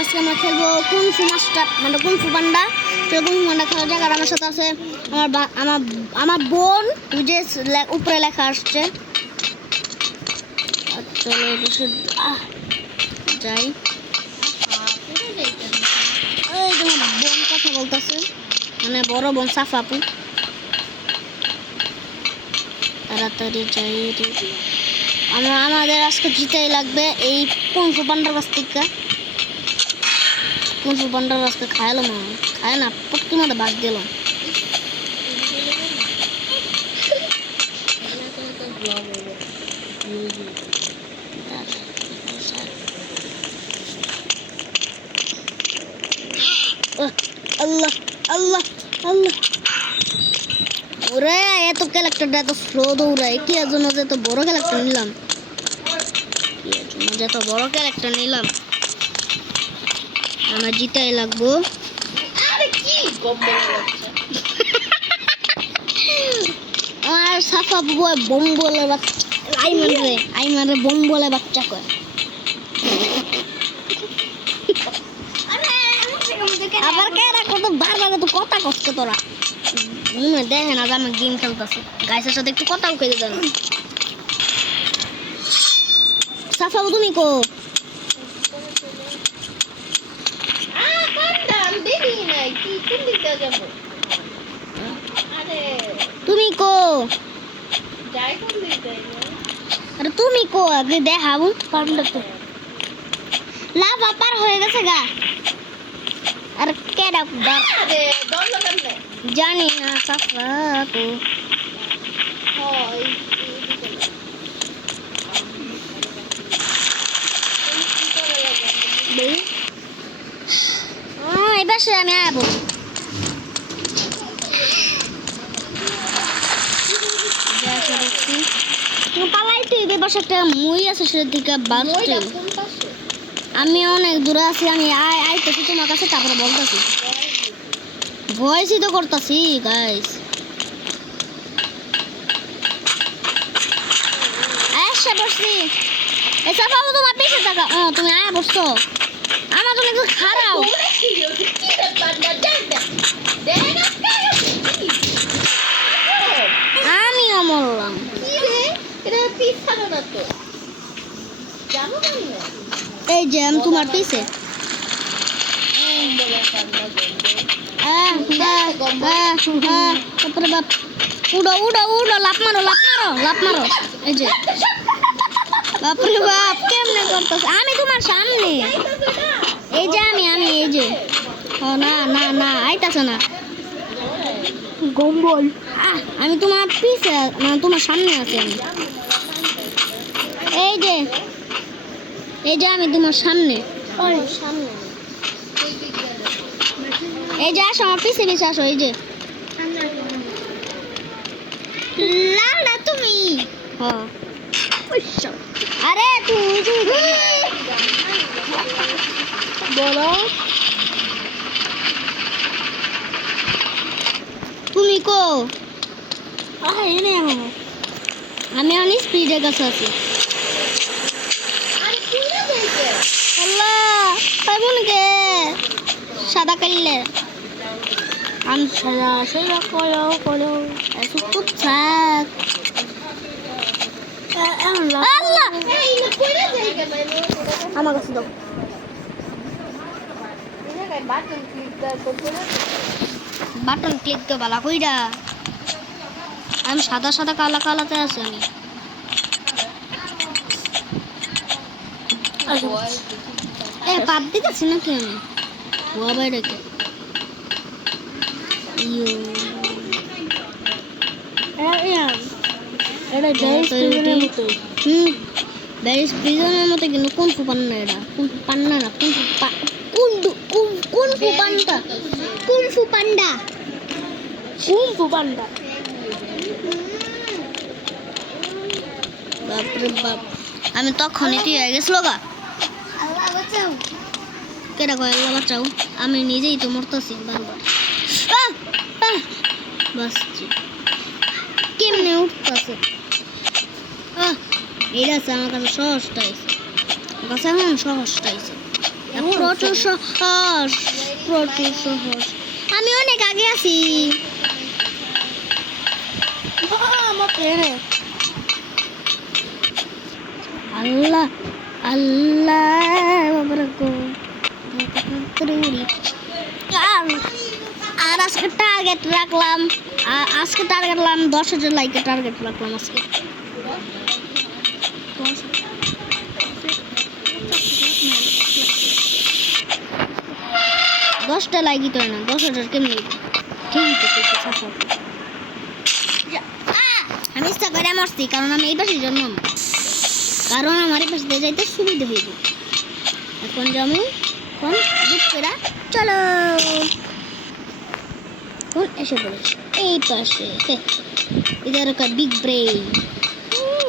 আজকে আমরা খেলবো কুনফু মাস্টার মানে কুনফু পান্ডা। তো কুনফু পান্ডা খেলার জায়গার আমার সাথে আছে আমার বোন, যে উপরে লেখা আসছে। চলো বসে যাই। এই যে আমার বোন কথা বলতেছে, মানে বড় বোন সাফাপু। তাড়াতাড়ি যাই, আমাদের আজকে জিতেই লাগবে এই কুনফু পান্ডার কাছ থেকে। কুনফু পান্ডার আজকে খাইলো না, খায় না, পটকি মতো বাস দিল। আল্লাহ আল্লাহ আল্লাহ, ওরে এত ক্যারেক্টারটা এত স্লো দৌড়ায় কি জন্য? যে এত বড় ক্যারেক্টার নিলাম, যে এত বড় ক্যারেক্টার নিলাম, আমার জিতাই লাগবো। আর সাফা বয় বোম বলে বাচ্চা, আইমারে বোম বলে বাচ্চা কয়। আবার কেরা কত বারবার তো কথা কষ্ট তোরা দেখে না যে আমি গেম খেলতেছি, গাইসের সাথে একটু কথাও খেলে দেন। সাফা তুমি কো? তুমি কো? আরে তুমি কো আগে দেখাবো। লাভা পার হয়ে গেছে গা। আর কেডা জানি না সাফা তো এবার সে আমি আবো। পালাইতে এবার একটা মই আছে সেদিকে বাড়তে। আমি অনেক দূরে আছি, আমি আইতেছি তোমার কাছে, তারপরে বলতেছি। ভয়েসই তো করতেছি গাইস। এসে বসছি। এসা বাবু তোমার পিছে থাকা। ও তুমি আয়া বসছো, আমার জন্য একটু খারাপ। আমিও মরলাম। এই যে আমি তোমার পিছে। তারপরে বাপ উড়ো উড়ো উড়ো, লাফ মারো লাফ মারো লাফ মারো। এই যে বাপরে বাপ কেমনে করতেছে, আমি তোমার সামনে। এই যে আমি এই যে। ও না না না আইতাছে না গম্বল। আমি তোমার পিছে মানে তোমার সামনে আছি আমি। এই যে আমি তোমার সামনে। এই যে আসো আমার পিছে পিছে আসো। এই যে লালটা তুমি। হ্যাঁ আরে বলো তুমি কো? আমি অনেক স্পিডের কাছে আছি। সাদা কাললে আমি সাদা সাদা করো করো চুপ থাক। আমার কাছে দাও। বাটন ক্লিক তো বালা কইরা। আমি সাদা সাদা কালা কালাতে আছি আমি। পাপ দিতেছি নাকি আমি? হুয়া বাইরেকে প্রিজনের মতো, কিন্তু কুনফু পান্না এটা। কুনফু পান্না না, কুনফু পান্ডা। কুনফু পান্ডা কুনফু পান্ডা। বাপরে বাপ, আমি তখনই ঠিক হয়ে গেছিল গা। কেডা কয় আল্লাহ বাঁচাও? আমি নিজেই তো মরতেছি বারবার। বাসছি কেমনে উঠতেছে। এটা আছে আমার কাছে সহজটা আছে, আমার কাছে এখন সহজটা আছে। প্রচুর সহজ, প্রচুর সহজ। আমি অনেক আগে আছি। আল্লাহ আল্লাহ আর আজকে টার্গেট রাখলাম, আজকে টার্গেট রাখলাম 10,000 লাইকের টার্গেট রাখলাম আজকে। 10টা লাইকই তো হয় না, 10,000 কেমনি? ঠিকই তো কইছে। আমি ইচ্ছা করে মরছি, কারণ আমি এই পাশে জন্মাম, কারণ আমার এই পাশে দিয়ে যাইতে সুবিধা হইব। এখন জমি কোন দুঃখেরা চলো, কোন এসে পড়েছে এই পাশে। इधर का बिग ब्रेन,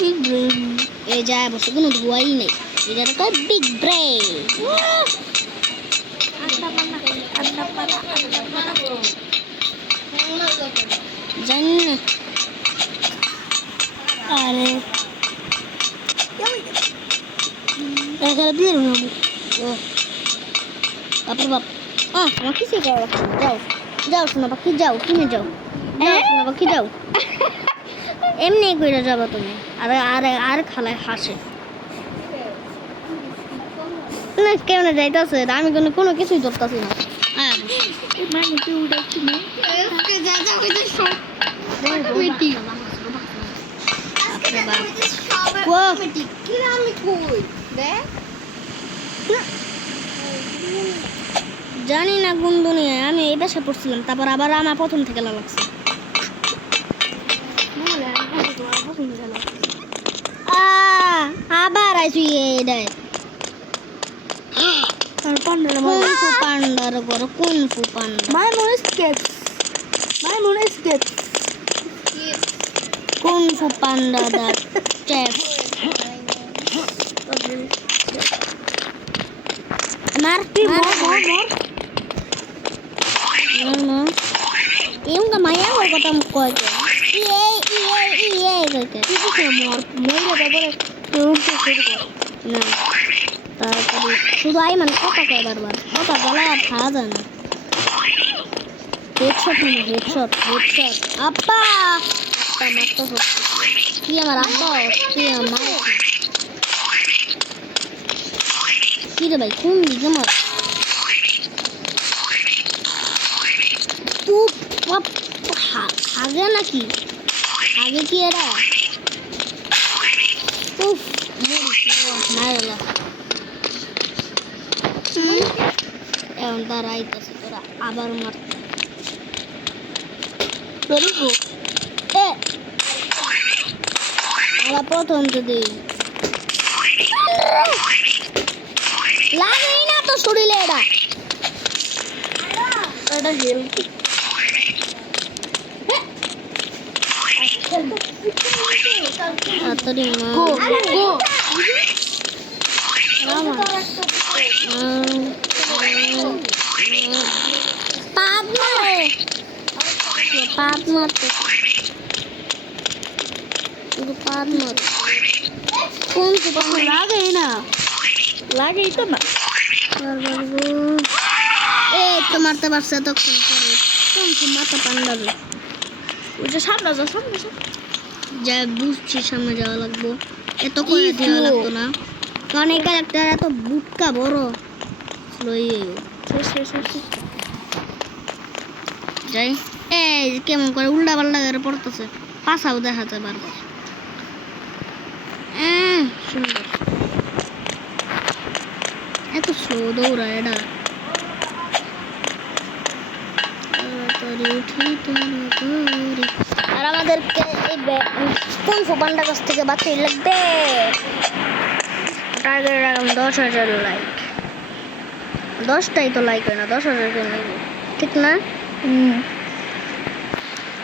बिग ब्रेन ए যায় বসে, কোনো ধোয়াই নেই। इधर का बिग ब्रेन জানি না। আরে এখানে দিয়ে বাপরে বাপ, আমার কিছুই করা লাগছে না। যাও যাও শোনা পাখি, যাও তুমি যাও, শোনা পাখি যাও। এমনি করে যাবো তুমি, আর আর আর খালায় হাসে না, কেমন যাইতেছে? আমি কোনো কিছুই ধরতেছি না। জানি না কোন দুনিয়ায় আমি এই পেশা পড়ছিলাম, তারপর আবার আমার প্রথম থেকে লাগছে। আবার আইসি এটাই কুনফু পান্ডার ঘর, কুনফু পান্ডা। কুনফু পান্ডা দা চ্যাপ মার yung kamay ako katang ko ke iye ke tipo que amor muy de bebé un poco না তারপরে শুধু আই মানে কথা কয় বারবার, কথা বলা আর খাওয়া যায় না। হেডশট মানে হেডশট আব্বা মারতে হচ্ছে কি আমার আব্বা কি আমার কি রে ভাই, কোন দিকে মার আগে নাকি আগে কি এরা? উফ মারলা এখন তারা আইতেছে, তোরা আবার মারতে আমরা প্রথম যদি লাগেই না তো শরীরে এটা হেলথি লাগেই তো না। এই তো মারতে পারছে তখন পরে কোন মাথা পান্ডাবে সামনে যা বুঝছি, সামনে যাওয়া লাগবো। এত করে দেওয়া লাগতো না, কারণ এই ক্যারেক্টার এত বুটকা বড়। যাই এই কেমন করে উল্টা পাল্টা করে পড়তেছে, পাছাও দেখা যায় বারবার। সুন্দর, এত স্লো দৌড়া এটা। আর আমাদেরকে এই কুনফু পান্ডা কাছ থেকে বাঁচিয়ে লাগবে। টার্গেট রাখলাম 10,000 লাইক। 10টাই তো লাইক হয় না, 10,000 কেন লাগবে, ঠিক না?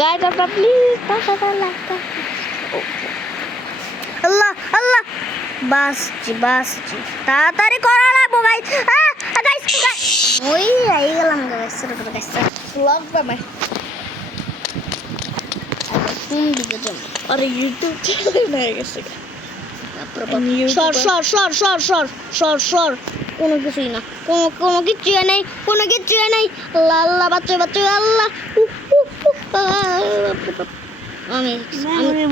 গাইস আপনারা প্লিজ 10,000 লাইক করুন। আল্লাহ আল্লাহ, বাসছি তাড়াতাড়ি করা লাগবো গাইস। গাইস ওই আই গেলাম গাইস, গাইস লাগবে না। কোন দিকে যাবো? আরে ইউটিউব চ্যানেল হয়ে গেছে। সর কোনো কিছুই না, কোনো কিচ্ছু নেই, কোনো কিচ্ছু নেই। আল্লাহ আল্লাহ, বাচ্চা বাচ্চা, আল্লাহ। আমি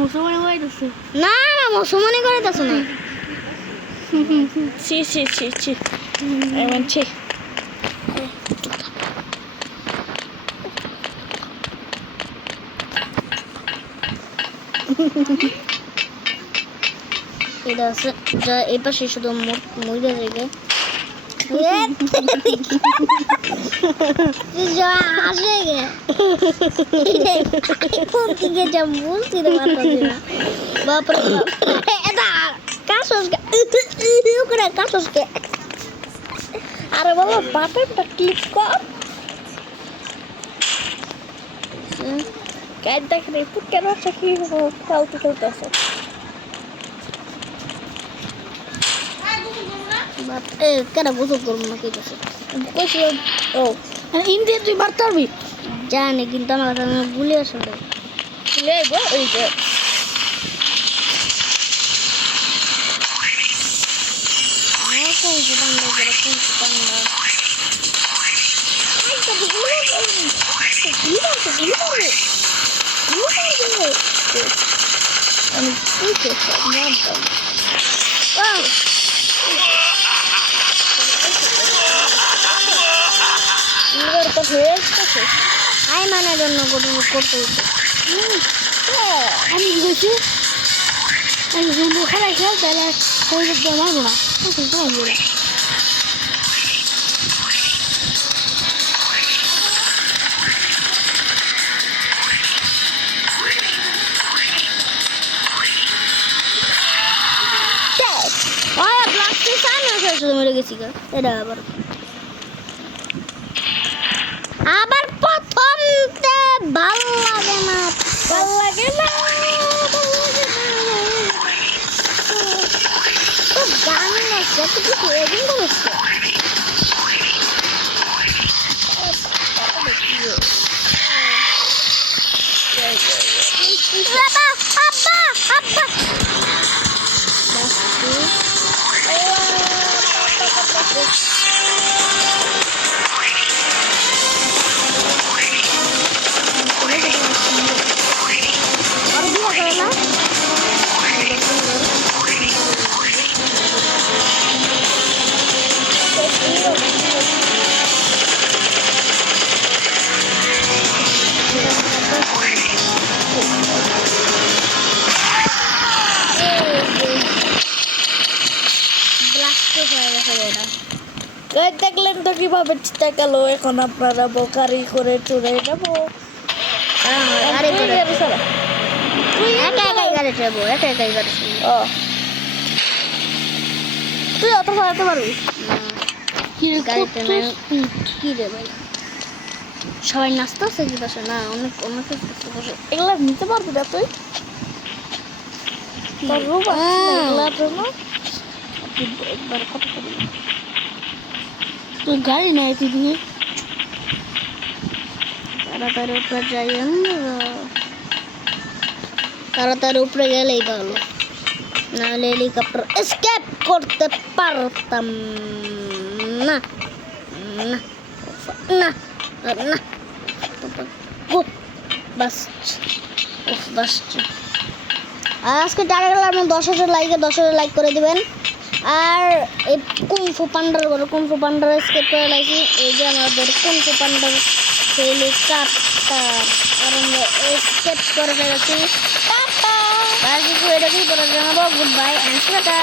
মুসলমান হইতেছে না না মুসলমানি করিতেছ না। ছি ছি ছি ছি এমন ছি এটা আছে যা এই পাশে শুধু মইদা জায়গায় আসে গে কোন দিকে যা বলছি রে বাপরে বাপ এটা কাশস করে কাশস কে। আরে বাবা বাটনটা ক্লিক কর গাইড দেখ রে তুই কেন কি ফালতু খেলতেছ বাপ এ কেন গোসল করবো না কইতেছে কইছিলাম ও ইন্ডিয়া তুই মারতে পারবি জানি কিন্তু আমার কাছে গুলি আসলে লেবো এই যে আমি জানতাম আই মানের জন্য করতে হইতো আমি গেছি আমি জুম্বু খেলা খেল তাহলে শরীর দিয়ে মারবো না মারবো না মেরে গেছি এটা আবার প্রথম ভাল লাগে না ভাল লাগে না গান দেখলেন তো কিভাবে চিন্তা গেল এখন আপনারা বোকারি করে চলে যাবো তুই অত চালাতে পারবি কি রে ভাই সবাই নাচতে আছে কি পাশে না অনেক অনেক এগুলা নিতে পারবি না তুই তোর রূপ আছে এগুলার জন্য একবার কত করি তুই গাড়ি নাই তুই দিয়ে তাড়াতাড়ি উপরে যাই তাড়াতাড়ি উপরে গেলেই ভালো নাহলে হেলিকপ্টার এসকেপ করতে পারতাম না না না না বাস বাস আজকে টাকা গেলে আপনি 10,000 লাইক করে দিবেন। আর এই কুংফু পান্ডার স্কেপ করে লাগছি এই যে আমাদের কুংফু পান্ডার হেলিকপ্টার আর আমরা স্কেপ করে ফেলেছি। টাটা আর কিছু এটা কি করে জানাবো গুড বাই অ্যান্ড টাটা।